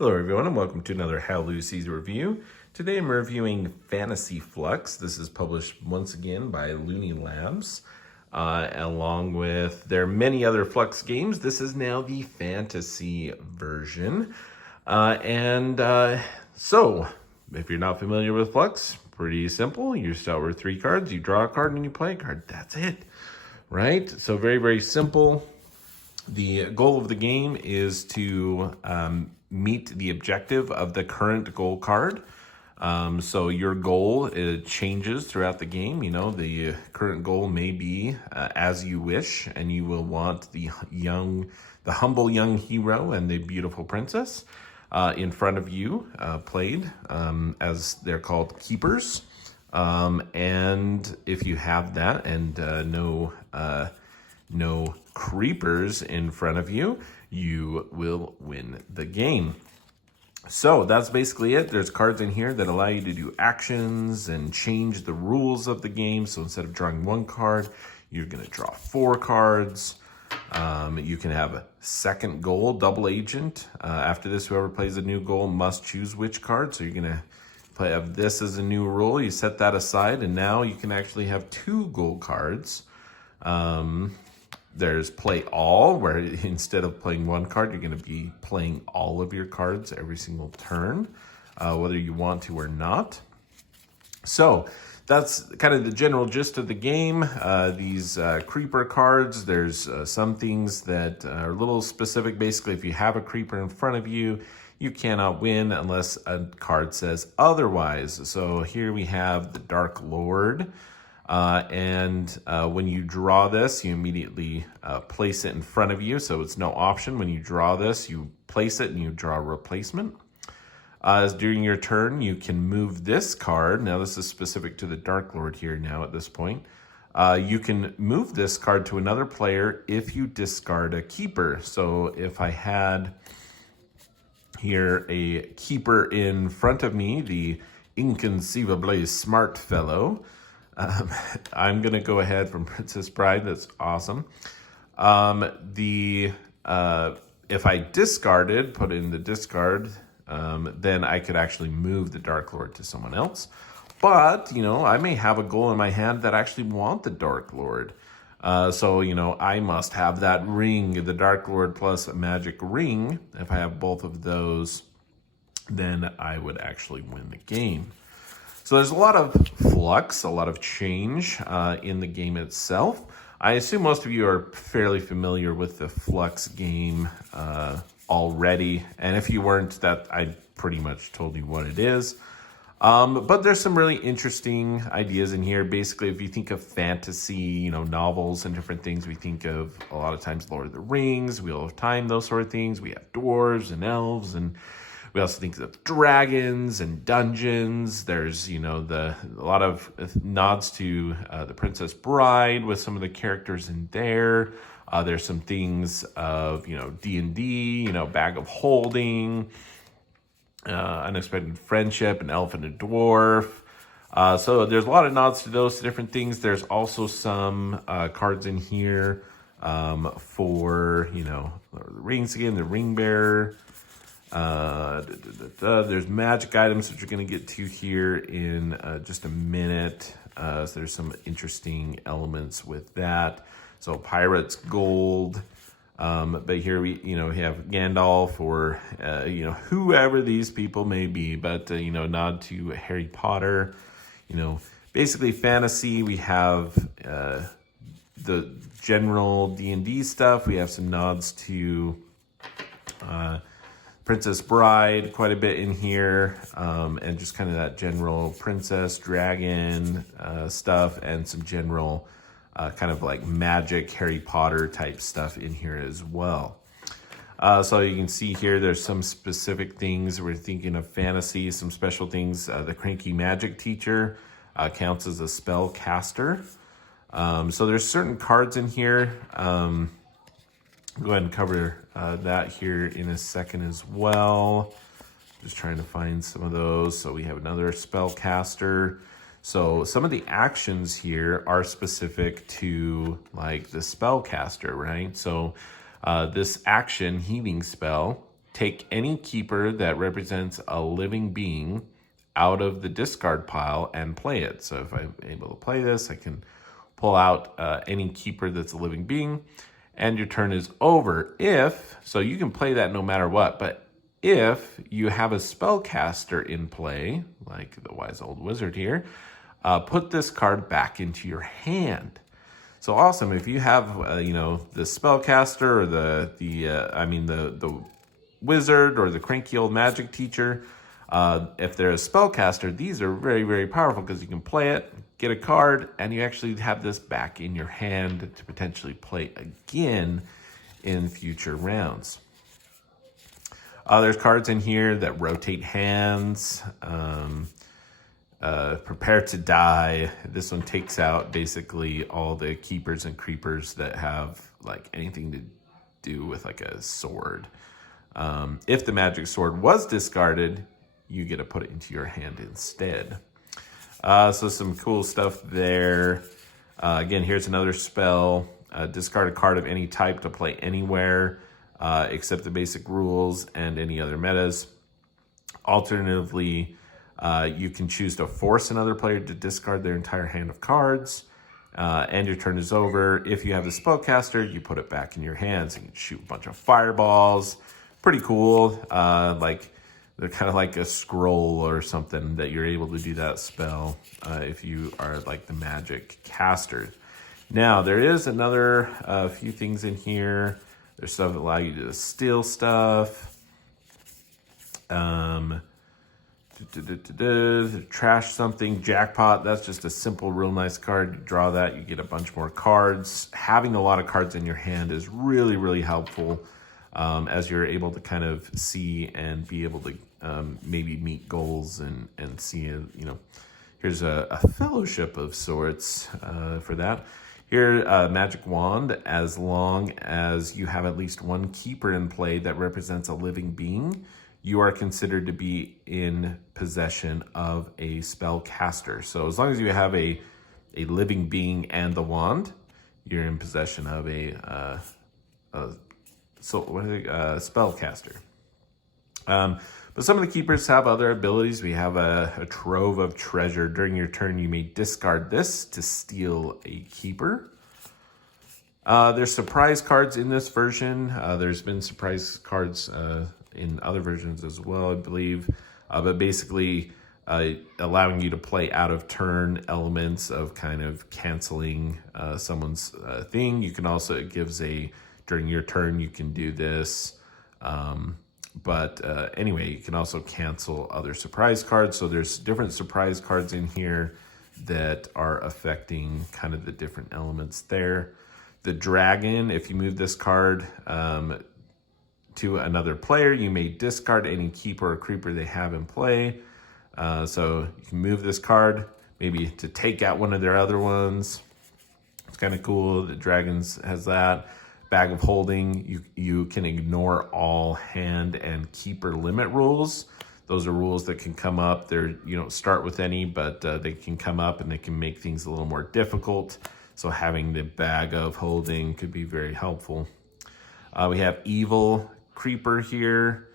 Hello everyone and welcome to another How Lucy's review. Today I'm reviewing Fantasy Fluxx. This is published once again by Looney Labs. Along with their many other Fluxx games, this is now the fantasy version. So, if you're not familiar with Fluxx, pretty simple. You start with 3 cards, you draw a card and you play a card. That's it, right? So very, very simple. The goal of the game is to meet the objective of the current goal card. So your goal changes throughout the game. You know, the current goal may be as you wish, and you will want the humble young hero and the beautiful princess in front of you, played as they're called keepers. And if you have that and no creepers in front of you, you will win the game. So that's basically it. There's cards in here that allow you to do actions and change the rules of the game. So instead of drawing 1 card, you're going to draw 4 cards. You can have a second goal, double agent. After this, whoever plays a new goal must choose which card. So you're going to have this as a new rule. You set that aside, and now you can actually have 2 goal cards. There's play all, where instead of playing 1 card, you're going to be playing all of your cards every single turn, whether you want to or not. So that's kind of the general gist of the game. These creeper cards, there's some things that are a little specific. Basically, if you have a creeper in front of you, you cannot win unless a card says otherwise. So here we have the Dark Lord. When you draw this, you immediately place it in front of you. So it's no option. When you draw this, you place it and you draw a replacement. As during your turn, you can move this card. Now, this is specific to the Dark Lord here now at this point. You can move this card to another player if you discard a keeper. So if I had here a keeper in front of me, the inconceivably smart fellow, I'm going to go ahead from Princess Bride. That's awesome. If I discarded, put it in the discard, then I could actually move the Dark Lord to someone else. But, you know, I may have a goal in my hand that actually want the Dark Lord. So, you know, I must have that ring, the Dark Lord plus a magic ring. If I have both of those, then I would actually win the game. So there's a lot of flux, a lot of change in the game itself. I assume most of you are fairly familiar with the Fluxx game already. And if you weren't, that I pretty much told you what it is. But there's some really interesting ideas in here. Basically, if you think of fantasy, you know, novels and different things, we think of a lot of times Lord of the Rings, Wheel of Time, those sort of things. We have dwarves and elves, and we also think of dragons and dungeons. There's, you know, a lot of nods to the Princess Bride with some of the characters in there. There's some things of, you know, D&D, you know, Bag of Holding, Unexpected Friendship, an elf and a dwarf. So there's a lot of nods to those different things. There's also some cards in here for, you know, Lord of the Rings again, the Ring Bearer. There's magic items, which we're going to get to here in just a minute. So there's some interesting elements with that. So pirates, gold. But here we have Gandalf or, you know, whoever these people may be. But, you know, nod to Harry Potter. You know, basically fantasy. We have the general D&D stuff. We have some nods to Princess Bride, quite a bit in here, and just kind of that general princess, dragon stuff, and some general kind of like magic, Harry Potter type stuff in here as well. So you can see here, there's some specific things. We're thinking of fantasy, some special things. The cranky magic teacher counts as a spell caster. So there's certain cards in here. Go ahead and cover that here in a second as well. Just trying to find some of those. So we have another spellcaster. So some of the actions here are specific to like the spellcaster, right? So this action, healing spell, take any keeper that represents a living being out of the discard pile and play it. So if I'm able to play this, I can pull out any keeper that's a living being, and your turn is over. So you can play that no matter what, but if you have a spellcaster in play, like the wise old wizard here, put this card back into your hand. So awesome! If you have, the spellcaster or the wizard or the cranky old magic teacher, if they're a spellcaster, these are very, very powerful because you can play it, get a card, and you actually have this back in your hand to potentially play again in future rounds. There's cards in here that rotate hands. Prepare to die. This one takes out basically all the keepers and creepers that have like anything to do with like a sword. If the magic sword was discarded, you get to put it into your hand instead. So some cool stuff there. Again, here's another spell. Discard a card of any type to play anywhere except the basic rules and any other metas. Alternatively, you can choose to force another player to discard their entire hand of cards, and your turn is over. If you have the spellcaster, you put it back in your hands. You can shoot a bunch of fireballs. Pretty cool. They're kind of like a scroll or something that you're able to do that spell if you are like the magic caster. Now, there is another few things in here. There's stuff that allow you to steal stuff. Trash something, jackpot. That's just a simple, real nice card. You draw that, you get a bunch more cards. Having a lot of cards in your hand is really, really helpful as you're able to kind of see and be able to maybe meet goals and see, here's a fellowship of sorts for that. Here, magic wand, as long as you have at least one keeper in play that represents a living being, you are considered to be in possession of a spellcaster. So as long as you have a living being and the wand, you're in possession of a spellcaster. But some of the keepers have other abilities. We have a trove of treasure. During your turn, you may discard this to steal a keeper. There's surprise cards in this version. There's been surprise cards in other versions as well, I believe. But basically, allowing you to play out of turn elements of kind of canceling someone's thing. You can also, it gives during your turn, you can do this. Anyway, you can also cancel other surprise cards. So there's different surprise cards in here that are affecting kind of the different elements there. The dragon, if you move this card to another player, you may discard any keeper or creeper they have in play. So you can move this card maybe to take out one of their other ones. It's kind of cool. The dragons has that. Bag of holding, you can ignore all hand and keeper limit rules. Those are rules that can come up. You don't start with any, but they can come up and they can make things a little more difficult. So having the bag of holding could be very helpful. We have evil creeper here.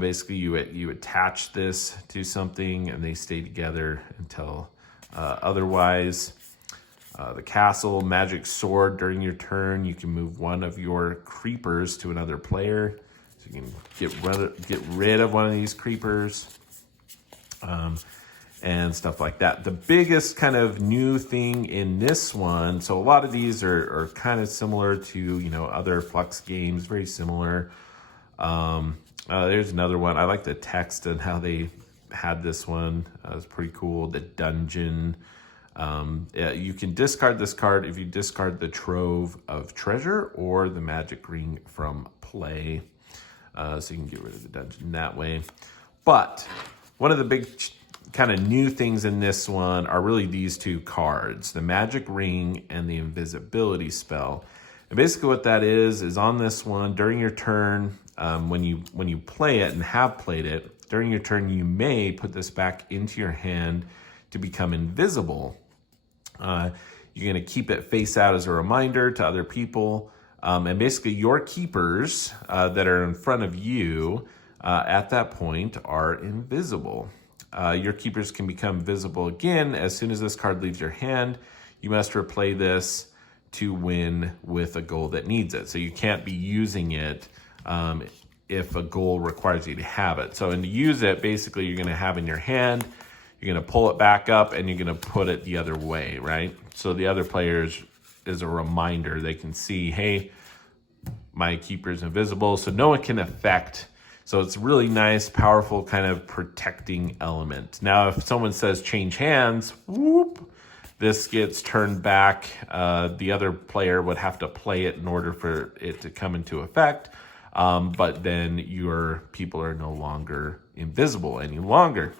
Basically, you attach this to something and they stay together until otherwise. The castle, magic sword. During your turn, you can move one of your creepers to another player. So you can get rid of one of these creepers and stuff like that. The biggest kind of new thing in this one, so a lot of these are kind of similar to, other Fluxx games, very similar. There's another one. I like the text and how they had this one. It was pretty cool. The dungeon. You can discard this card if you discard the trove of treasure or the magic ring from play. So you can get rid of the dungeon that way. But one of the big kind of new things in this one are really these two cards, the magic ring and the invisibility spell. And basically what that is on this one, during your turn, when you play it and have played it, during your turn, you may put this back into your hand to become invisible. You're going to keep it face out as a reminder to other people. And basically your keepers that are in front of you at that point are invisible. Your keepers can become visible again as soon as this card leaves your hand. You must replay this to win with a goal that needs it. So you can't be using it if a goal requires you to have it. So to use it, basically you're gonna have in your hand, you're gonna pull it back up and you're gonna put it the other way, right? So the other players is a reminder. They can see, hey, my keeper is invisible, so no one can affect. So it's really nice, powerful kind of protecting element. Now, if someone says change hands, whoop, this gets turned back. The other player would have to play it in order for it to come into effect. But then your people are no longer invisible any longer.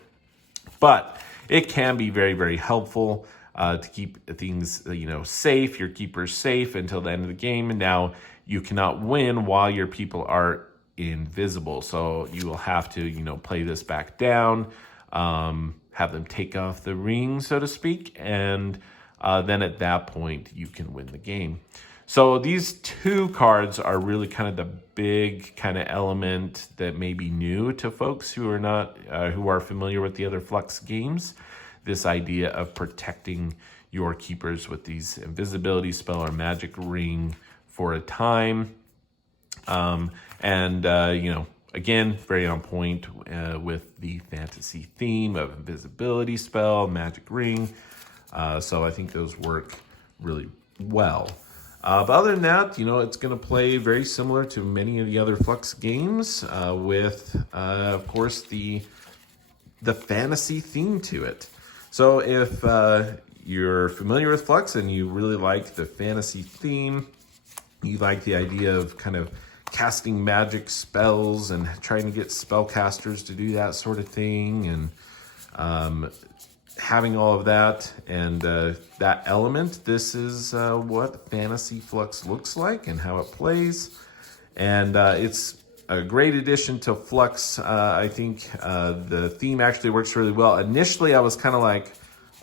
But it can be very, very helpful to keep things, safe, your keepers safe until the end of the game. And now you cannot win while your people are invisible. So you will have to, play this back down, have them take off the ring, so to speak, and then at that point you can win the game. So these two cards are really kind of the big kind of element that may be new to folks who are not who are familiar with the other Fluxx games. This idea of protecting your keepers with these invisibility spell or magic ring for a time. Again, very on point with the fantasy theme of invisibility spell, magic ring. So I think those work really well. But other than that, it's going to play very similar to many of the other Fluxx games with, of course, the fantasy theme to it. So if you're familiar with Fluxx and you really like the fantasy theme, you like the idea of kind of casting magic spells and trying to get spellcasters to do that sort of thing, and having all of that and that element, this is what Fantasy Fluxx looks like and how it plays. And it's a great addition to Fluxx. I think the theme actually works really well. Initially, I was kind of like,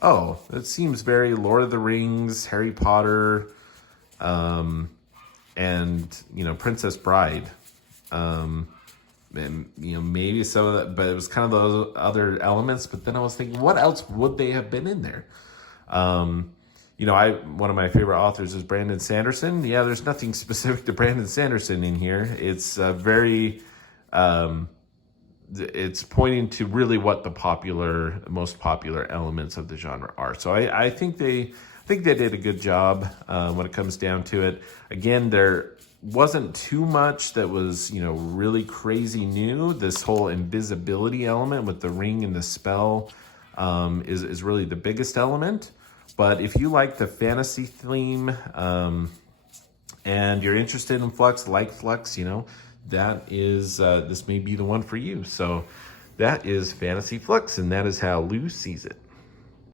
oh, it seems very Lord of the Rings, Harry Potter, and Princess Bride, and maybe some of that, but it was kind of those other elements. But then I was thinking, what else would they have been in there? One of my favorite authors is Brandon Sanderson. Yeah, there's nothing specific to Brandon Sanderson in here. It's very, it's pointing to really what the most popular elements of the genre are. So I think they did a good job when it comes down to it. Again, there wasn't too much that was, really crazy new. This whole invisibility element with the ring and the spell is really the biggest element. But if you like the fantasy theme and you're interested in Fluxx, like Fluxx, that is, this may be the one for you. So that is Fantasy Fluxx, and that is how Lou sees it.